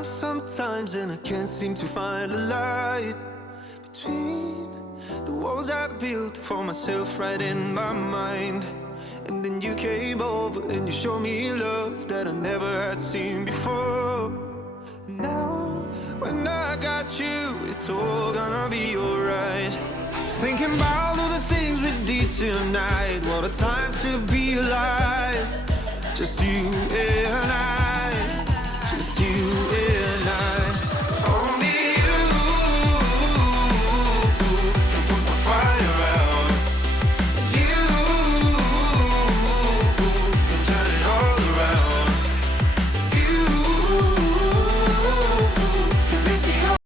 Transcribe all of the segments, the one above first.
lost sometimes and I can't seem to find a light between the walls I built for myself right in my mind. And then you came over and you showed me love that I never had seen before. And now when I got you, it's all gonna be alright. Thinking about all the things we did tonight. What a time to be alive. Just you and I, just you and I. Only you can put the fire out. You can turn it all around. You can make me whole.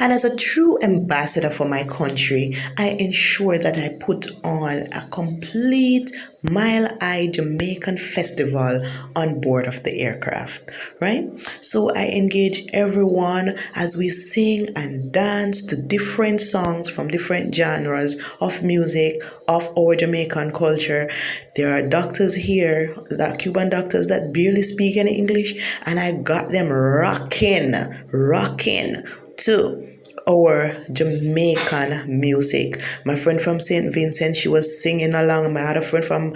And as a true ambassador for my country, I ensure that I put on a complete Mile High Jamaican festival on board of the aircraft, right? So I engage everyone as we sing and dance to different songs from different genres of music, of our Jamaican culture. There are doctors here, the Cuban doctors that barely speak any English, and I got them rocking to our Jamaican music. My friend from St Vincent, she was singing along. My other friend from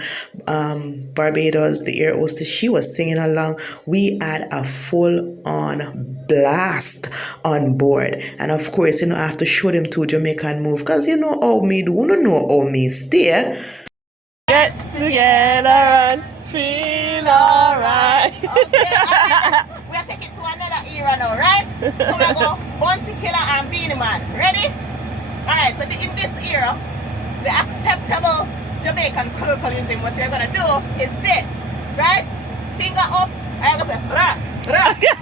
Barbados, the air hostess, she was singing along. We had a full-on blast on board. And of course, I have to show them to Jamaican move, because how me do, know how me stay. Get together and feel alright. Okay, alright. We'll take it to another era now, right? So we'll go Bounty Killer and Beanie Man. Ready? Alright, so in this era, the acceptable Jamaican colloquialism, what we're gonna do is this, right? Finger up, I'm gonna say rah, rah. Okay?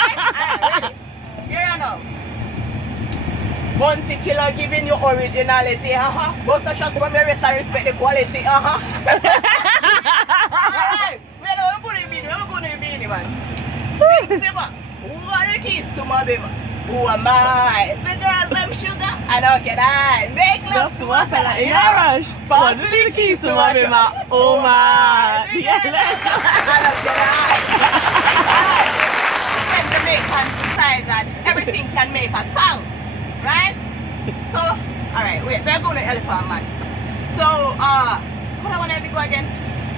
Alright, ready? Here I know. Bounty Killer giving you originality, Both a shot from your rest and respect the quality, Alright, we're going to be man. Sing Simba, who are the keys to my baby? Who am I? The girls them sugar, and how can I make love to a fella in a rush? Pass me the keys to my baby. Oh my. And how can I? When Jamaicans decide that everything can make a song, right? So, alright, wait, we're going to Elephant Man. So, what I want to go again?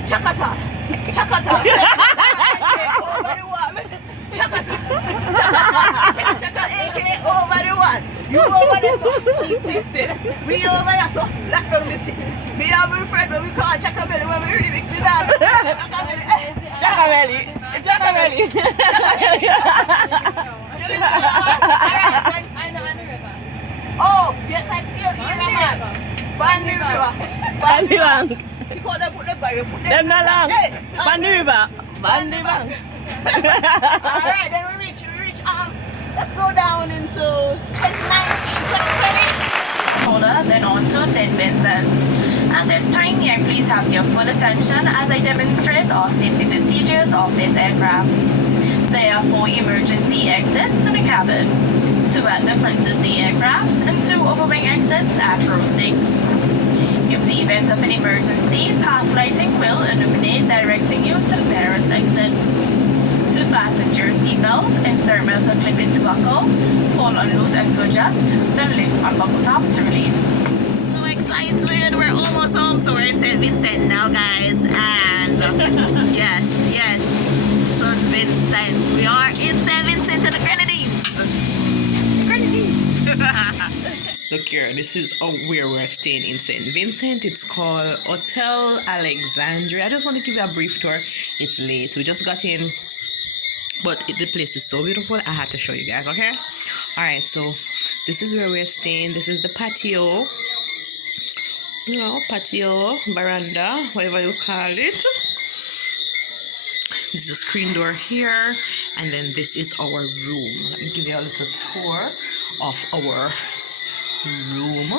Chakata. Chakata. Chakata. Chakata, aka over the one. You over there, so keep tasting. We over there, so lock down the city. Me and my friend, when we call Chakabelly, when we remix the dance. Chakabelly. Chakabelly. I know the river. Oh, yes, I see you here, man. Bandy River. Bandy Bank. Because they put them by your foot. Them not long. Bandy River. Bandy Bank. Alright, then we reach, let's go down into 2019, 2020. Then on to St Vincent. At this time, may I please have your full attention as I demonstrate all safety procedures of this aircraft. There are 4 emergency exits in the cabin, 2 at the front of the aircraft, and 2 overwing exits at row 6. In the event of an emergency, path lighting will illuminate, directing you to the nearest exit. To fasten your seatbelt, insert metal clip into buckle, pull on loose and to adjust, then lift on buckle top to release. So excited, we're almost home, so we're in St. Vincent now, guys, and yes, St. Vincent, we are in St. Vincent and the Grenadines. Look here, this is where we're staying in St. Vincent. It's called Hotel Alexandria. I just want to give you a brief tour. It's late. We just got in, but the place is so beautiful. I had to show you guys, okay? All right, so this is where we're staying. This is the patio. Patio, veranda, whatever you call it. This is a screen door here, and then this is our room. Let me give you a little tour of our room.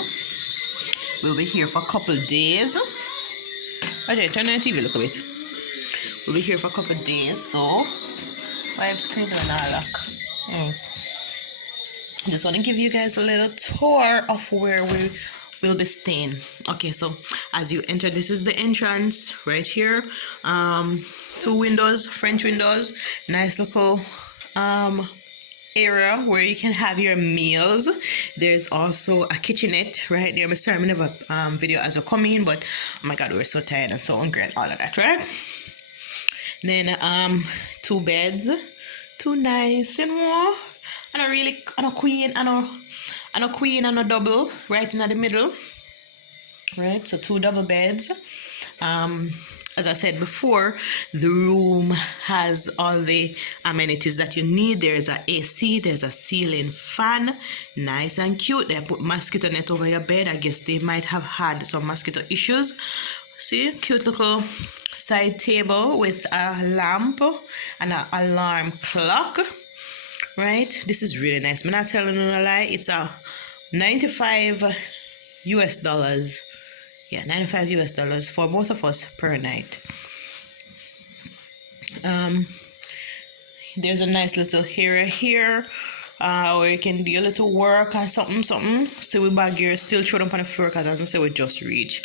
We'll be here for a couple days. Okay, turn on the TV, look a bit. We'll be here for a couple days, so vibe screen door now lock. Just want to give you guys a little tour of where we will be staying. Okay, so as you enter, this is the entrance right here. 2 windows, French windows, nice little area where you can have your meals. There's also a kitchenette right there. I'm sorry, I never video as we're coming, but oh my god, we're so tired and so hungry and all of that, right? Then 2 beds, 2 nice, you know, and a queen and a queen and a double right in the middle, right? So 2 double beds. As I said before, the room has all the amenities that you need. There's a AC, there's a ceiling fan, nice and cute. They put mosquito net over your bed. I guess they might have had some mosquito issues. See, cute little side table with a lamp and an alarm clock. Right, this is really nice. I'm not telling you a lie. It's a $95 US. Yeah, $95 for both of us per night. There's a nice little area here where you can do a little work or something. So we bag here, still throw them on the floor because as I say, we just reach.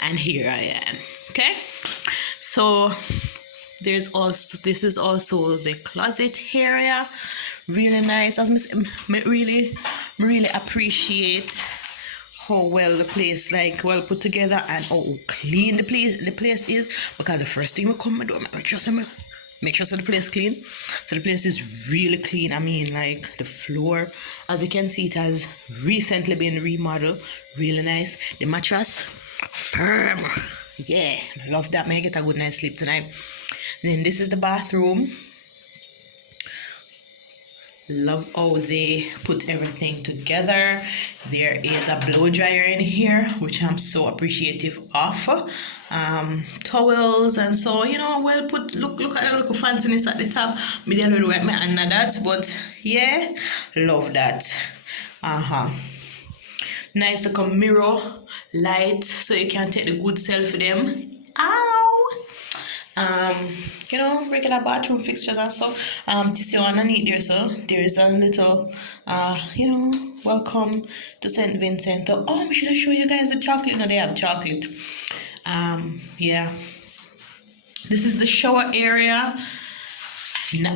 And here I am. Okay, so this is also the closet area. Really nice. As I really appreciate how well the place, like, well put together and how clean the place is, because the first thing we come and do, make sure the place clean. So the place is really clean. I mean, like, the floor, as you can see, it has recently been remodeled. Really nice. The mattress, firm. Yeah, love that. May I get a good night's sleep tonight. Then this is the bathroom. Love how they put everything together. There is a blow dryer in here, which I'm so appreciative of. Towels and so, you know, well put. Look at the little fanciness at the top. Me didn't really wipe my hand at that, but yeah, love that. Nice little mirror light, so you can take the good selfie them. Ow! You know, regular bathroom fixtures and stuff. To see underneath there, so there's a little you know, welcome to St Vincent. Oh, I should have shown you guys the chocolate. No, they have chocolate. Yeah, this is the shower area.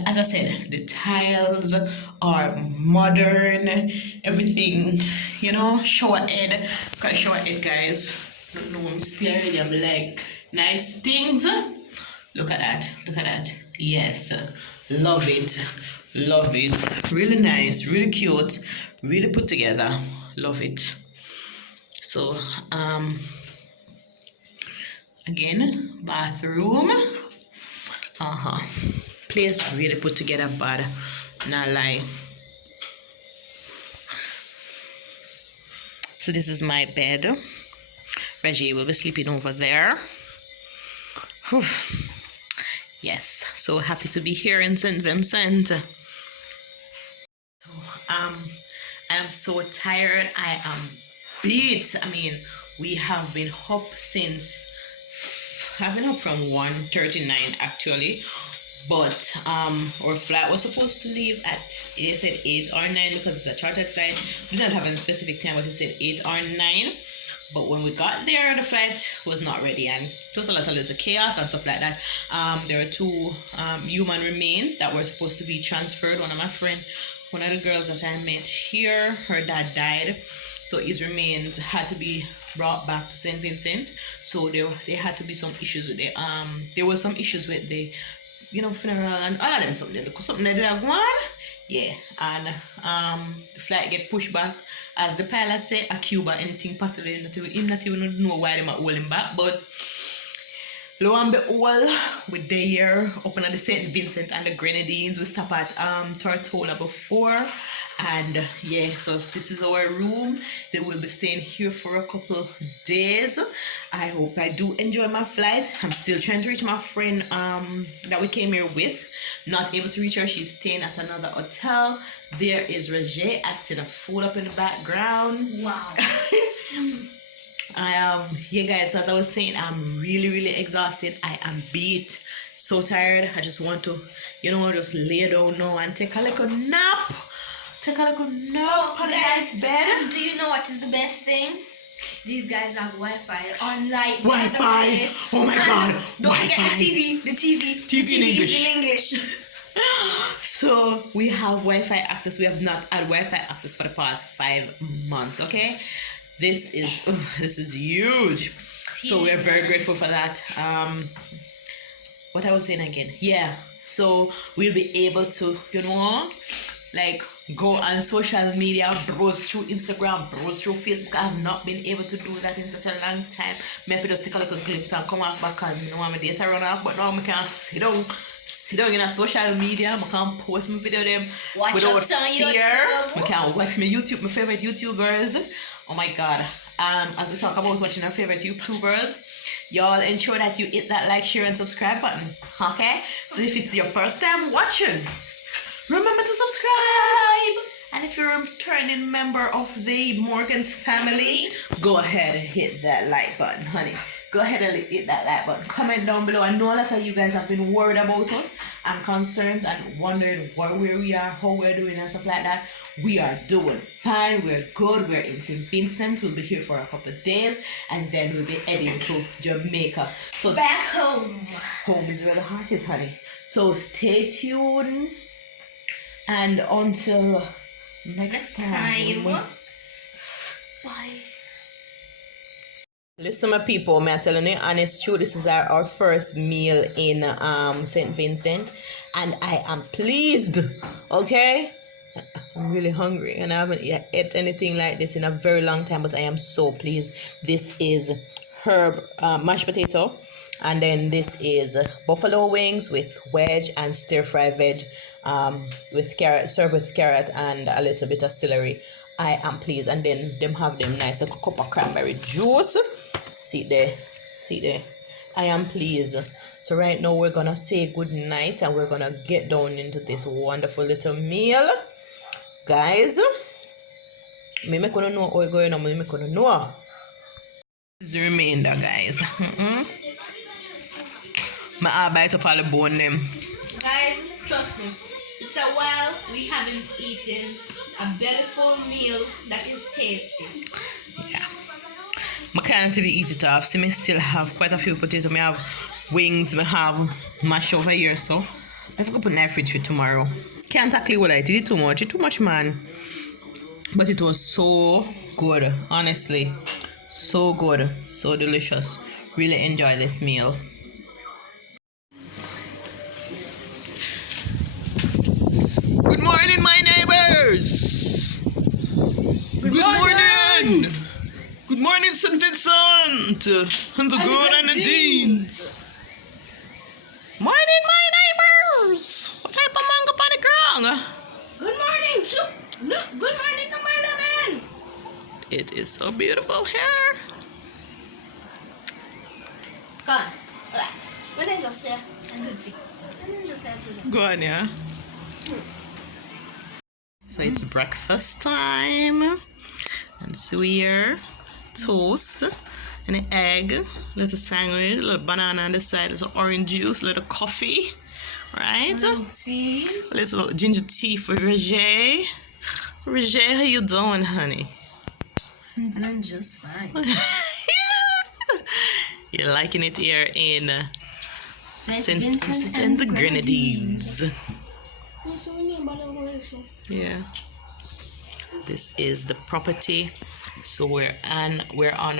As I said, the tiles are modern, everything, you know. Shower head, got a shower head, guys. Don't know, I'm staring, I'm like, nice things. Look at that. Yes, love it. Really nice, really cute, really put together. Love it. So again, bathroom. Place really put together, bad, not lie. So this is my bed. Reggie will be sleeping over there. Whew. Yes, so happy to be here in St. Vincent. So, I am so tired. I am beat. I mean, we have been up since, I've been up from 1:39 actually, but our flight was supposed to leave at, it said 8 or 9 because it's a chartered flight. We didn't have a specific time, but it said 8 or 9. But when we got there, the flight was not ready, and it was a lot of little chaos and stuff like that. There are 2 human remains that were supposed to be transferred. One of the girls that I met here, her dad died, so his remains had to be brought back to St. Vincent. So there had to be some issues with the there were some issues with the, you know, funeral and all of them, something they did have one. Yeah, and the flight get pushed back, as the pilot said, a Cuba, anything possible. Him not even know why they might hold him back, but lo and behold, we're there up in the St. Vincent and the Grenadines. We stop at Tortola before, and yeah, so this is our room. They will be staying here for a couple days. I hope I do enjoy my flight. I'm still trying to reach my friend that we came here with. Not able to reach her. She's staying at another hotel. There is Roger acting a fool up in the background. Wow. Yeah, guys, as I was saying, I'm really exhausted. I am beat, so tired. I just want to, you know, just lay down now and take a little nap. On a nice bed. Do you know what is the best thing? These guys have Wi-Fi online. Wi-Fi. Oh my God. Don't forget the TV. The TV in is in English. So we have Wi-Fi access. We have not had Wi-Fi access for the past 5 months. Okay, this is huge. So we're very grateful for that. What I was saying again? Yeah. So we'll be able to, like go on social media, browse through Instagram, browse through Facebook. I have not been able to do that in such a long time. Maybe just take a little glimpse and come off back because I want my data run off. But now I can sit down in a social media. I can post my video them without fear. I can watch my YouTube, my favorite YouTubers. Oh my God. As we talk about watching our favorite YouTubers, y'all ensure that you hit that like, share, and subscribe button. Okay? So if it's your first time watching, remember to subscribe. And if you're a returning member of the Morgan's family, go ahead and hit that like button, honey. Go ahead and hit that like button. Comment down below. I know a lot of you guys have been worried about us and concerned and wondering where we are, how we're doing and stuff like that. We are doing fine. We're good. We're in St Vincent. We'll be here for a couple of days and then we'll be heading to Jamaica. So back home. Home is where the heart is, honey. So stay tuned. And until next time. Bye. Listen, my people, I'm telling you honest truth, this is our first meal in St. Vincent, and I am pleased. Okay, I'm really hungry, and I haven't ate anything like this in a very long time, but I am so pleased. This is herb mashed potato, and then this is buffalo wings with wedge and stir fry veg, with carrot, served with carrot and a little bit of celery. I am pleased. And then them have them nice cup of cranberry juice. See there. I am pleased. So right now we're gonna say good night and we're gonna get down into this wonderful little meal, guys. Me make gonna know how it's going on. Me make gonna know. This is the remainder, guys. My bite up all the bone them. Guys, trust me. It's a while we haven't eaten a bellyful meal that is tasty. Yeah. I can't even eat it off. See, I still have quite a few potatoes. I have wings, I have mash over here, so I have to put in the fridge for tomorrow. Can't actually what I did it too much. It's too much, man. But it was so good, honestly. So good. So delicious. Really enjoy this meal. Good morning, my neighbors. Good morning. Good morning, St. Vincent and the Grenadines. Morning, my neighbors. What type of mango on the ground? Good morning. Good morning to my loving. It is so beautiful here. Go on. What did I just say? I'm good for you. Go on, yeah. So it's breakfast time, and so here, toast, and an egg, little sandwich, little banana on the side, little orange juice, little coffee, right? Tea. Little ginger tea for Roger. Roger, how you doing, honey? I'm doing just fine. You're liking it here in St. Vincent and the Grenadines. Yeah, this is the property. So we're on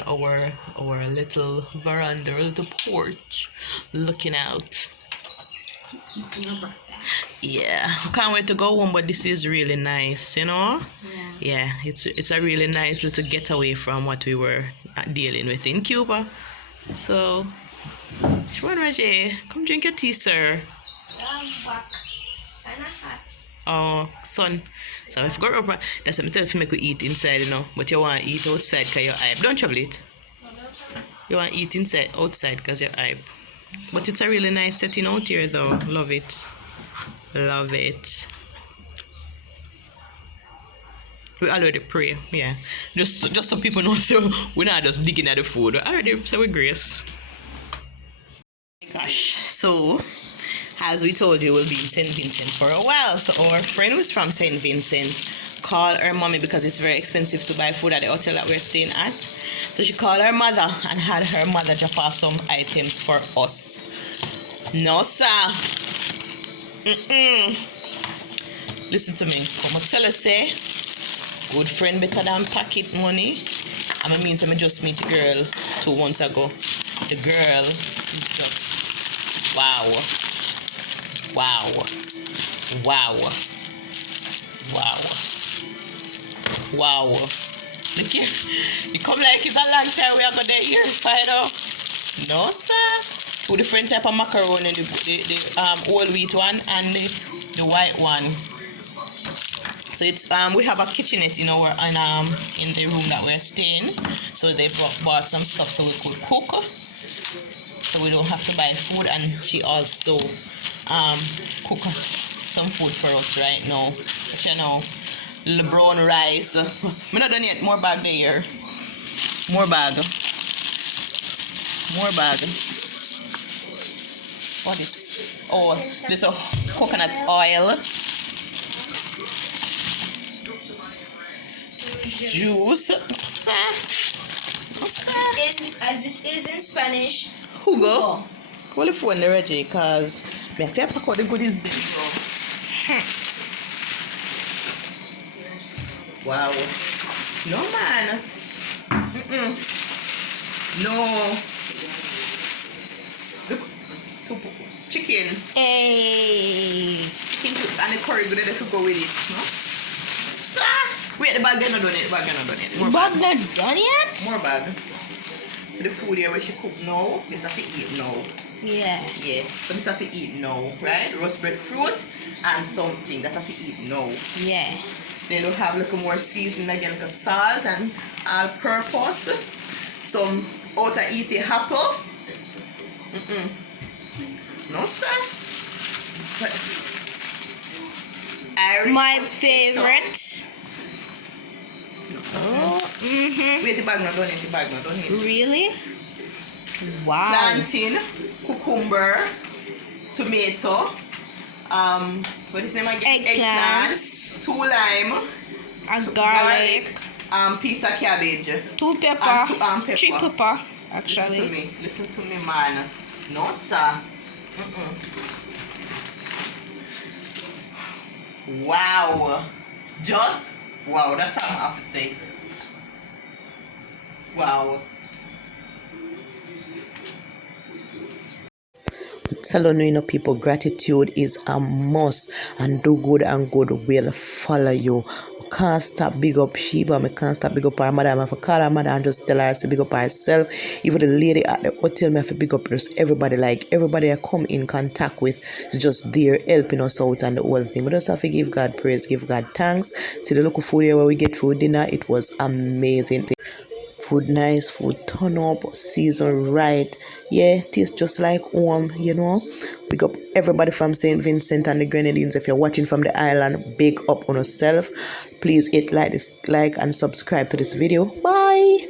our little veranda, our little porch, looking out, Eating a breakfast. Yeah, I can't wait to go home, but this is really nice, you know. Yeah, it's a really nice little getaway from what we were dealing with in Cuba. So Shwan Raje, come drink your tea, sir. I'm back. I'm not hot. Oh, son. So if you go up, that's what I tell you, make you eat inside, you know. But you want to eat outside because you're hype. Don't trouble it. You want to eat outside because you're hype. But it's a really nice setting out here, though. Love it. Love it. We already pray, yeah. Just so people know, so we're not just digging at the food. Already, so we grace. Gosh, so as we told you, we'll be in St. Vincent for a while. So our friend who's from St. Vincent called her mommy because it's very expensive to buy food at the hotel that we're staying at. So she called her mother and had her mother drop off some items for us. No, sir. Listen to me. Come on, tell us, say, good friend better than pocket money. I mean, I just meet a girl 2 months ago. The girl is just wow. Wow. Wow. Wow. Wow. Look here. You come like it's a long time we are going to hear, Fido. No, sir. Two different type of macaroni, the whole wheat one and the white one. So it's we have a kitchenette in our in the room that we're staying. So they bought some stuff so we could cook. So we don't have to buy food, and she also cook some food for us right now. But you know, the brown rice. I'm not done yet. More bag there. More bag. More bag. What is? Oh, there's a coconut oil. Juice. As it is in Spanish. Hugo. Well, if we're in the Reggie, because I feel pack out the goodies there. Wow. No, man. No. Look. Chicken. Hey. Chicken and the curry good enough to go with it. No? Wait, the bag not done it. The bag not done it. More Bag not done yet? More bag. So the food here where she cook now, this have to eat now. Yeah. Yeah. So this have to eat now, right? Roast breadfruit and something that have to eat now. Yeah. Then we'll have a little more seasoning again, like salt and all-purpose. Some outer eat apple. No, sir. But Irish My potato. favorite. Oh, Wait, the bag not done it. The bag not done it. Really? Wow. Plantain, cucumber, tomato, what is the name again? Eggplants. 2 lime, And garlic. piece of cabbage. 2 pepper. And 2 pepper. 3 pepper, actually. Listen to me, man. No, sir. Wow. Just wow, that's how I have to say. Wow. Telling you know, people, gratitude is a must, and do good and good will follow you. Can't stop big up Sheba, I can't stop big up her mother. I have to call her mother and just tell her to big up herself. Even the lady at the hotel, I have to big up just everybody. Like everybody I come in contact with is just there helping us out and the whole thing. We just have to give God praise, give God thanks. See the local food here where we get food dinner, it was amazing. Food nice, food turn up, season right. Yeah, tastes just like home, you know. Big up everybody from St Vincent and the Grenadines. If you're watching from the island, big up on yourself. Please hit like and subscribe to this video. Bye.